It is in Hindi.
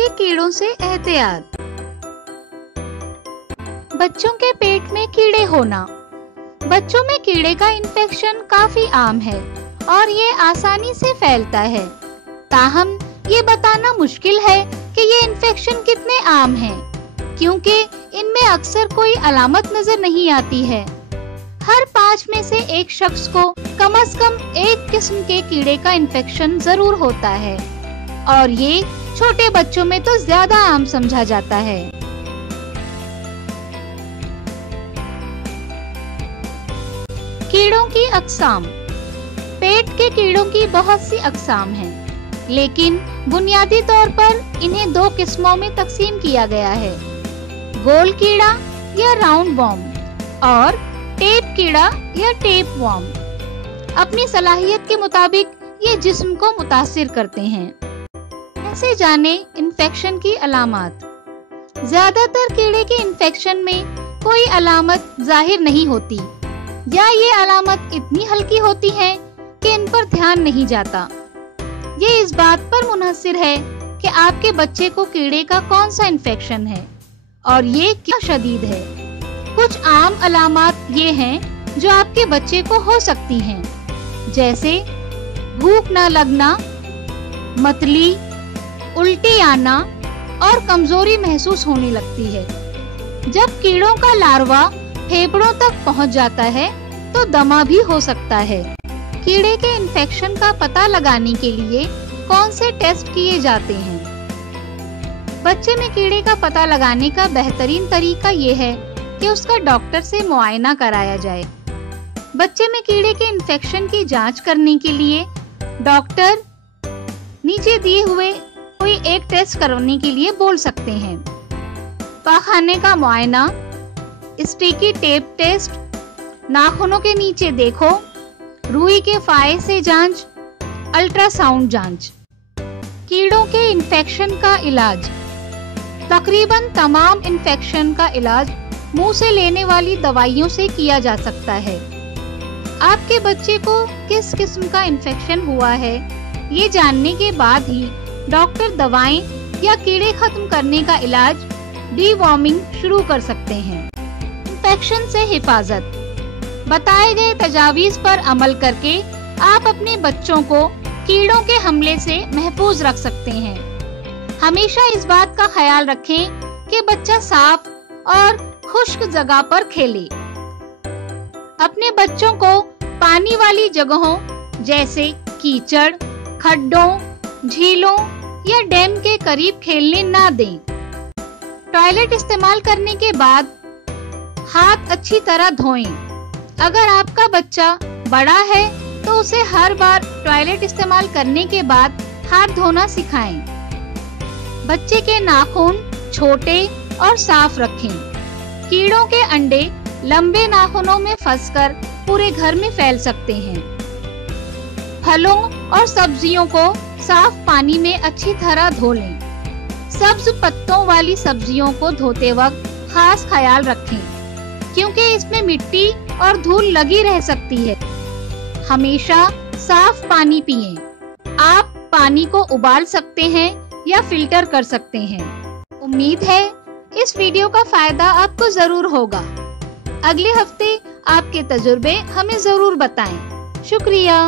के कीड़ों से एहतियात। बच्चों के पेट में कीड़े होना। बच्चों में कीड़े का इन्फेक्शन काफी आम है और ये आसानी से फैलता है। ताहम ये बताना मुश्किल है कि ये इन्फेक्शन कितने आम हैं, क्योंकि इनमें अक्सर कोई अलामत नजर नहीं आती है। हर 5 में से 1 शख्स को कम से कम एक किस्म के कीड़े का इन्फेक्शन जरूर होता है और ये छोटे बच्चों में तो ज्यादा आम समझा जाता है। कीड़ों की अक़साम। पेट के कीड़ों की बहुत सी अक़साम हैं, लेकिन बुनियादी तौर पर इन्हें 2 किस्मों में तकसीम किया गया है, गोल कीड़ा या राउंड वॉर्म और टेप कीड़ा या टेप वॉर्म। अपनी सलाहियत के मुताबिक ये जिस्म को मुतासिर करते हैं। ऐसे जाने इन्फेक्शन की अलामत। ज्यादातर कीड़े के इन्फेक्शन में कोई अलामत जाहिर नहीं होती या ये अलामत इतनी हल्की होती है कि इन पर ध्यान नहीं जाता। ये इस बात पर मुनहसिर है कि आपके बच्चे को कीड़े का कौन सा इन्फेक्शन है और ये क्या शदीद है। कुछ आम अलामत ये हैं जो आपके बच्चे को हो सकती हैं, जैसे भूख न लगना, मतली, उल्टी आना और कमजोरी महसूस होने लगती है। जब कीड़ों का लार्वा फेफड़ों तक पहुंच जाता है तो दमा भी हो सकता है। कीड़े के इन्फेक्शन का पता लगाने के लिए कौन से टेस्ट किए जाते हैं? बच्चे में कीड़े का पता लगाने का बेहतरीन तरीका ये है कि उसका डॉक्टर से मुआयना कराया जाए। बच्चे में कीड़े के इन्फेक्शन की जांच करने के लिए डॉक्टर नीचे दिए हुए कोई एक टेस्ट करवाने के लिए बोल सकते हैं। पाखाने का मुआयना, स्टिकी टेप टेस्ट, नाखूनों के नीचे देखो, रुई के फाये से जांच, अल्ट्रासाउंड जांच। कीड़ों के इन्फेक्शन का इलाज। तकरीबन तमाम इन्फेक्शन का इलाज मुंह से लेने वाली दवाइयों से किया जा सकता है। आपके बच्चे को किस किस्म का इन्फेक्शन हुआ है ये जानने के बाद ही डॉक्टर दवाएं या कीड़े खत्म करने का इलाज डीवॉर्मिंग शुरू कर सकते हैं। इन्फेक्शन से हिफाजत। बताए गए तजावीज पर अमल करके आप अपने बच्चों को कीड़ों के हमले से महफूज रख सकते हैं। हमेशा इस बात का ख्याल रखें कि बच्चा साफ और खुश्क जगह पर खेले। अपने बच्चों को पानी वाली जगहों जैसे कीचड़, खड्डों, झीलों या डैम के करीब खेलने ना दें। टॉयलेट इस्तेमाल करने के बाद हाथ अच्छी तरह धोएं। अगर आपका बच्चा बड़ा है तो उसे हर बार टॉयलेट इस्तेमाल करने के बाद हाथ धोना सिखाएं। बच्चे के नाखून छोटे और साफ रखें। कीड़ों के अंडे लंबे नाखूनों में फंसकर पूरे घर में फैल सकते हैं। फलों और सब्जियों को साफ पानी में अच्छी तरह धो लें। सब्ज पत्तों वाली सब्जियों को धोते वक्त खास ख्याल रखें, क्योंकि इसमें मिट्टी और धूल लगी रह सकती है। हमेशा साफ पानी पिएं। आप पानी को उबाल सकते हैं या फिल्टर कर सकते हैं। उम्मीद है इस वीडियो का फायदा आपको जरूर होगा। अगले हफ्ते आपके तजुर्बे हमें जरूर बताएं। शुक्रिया।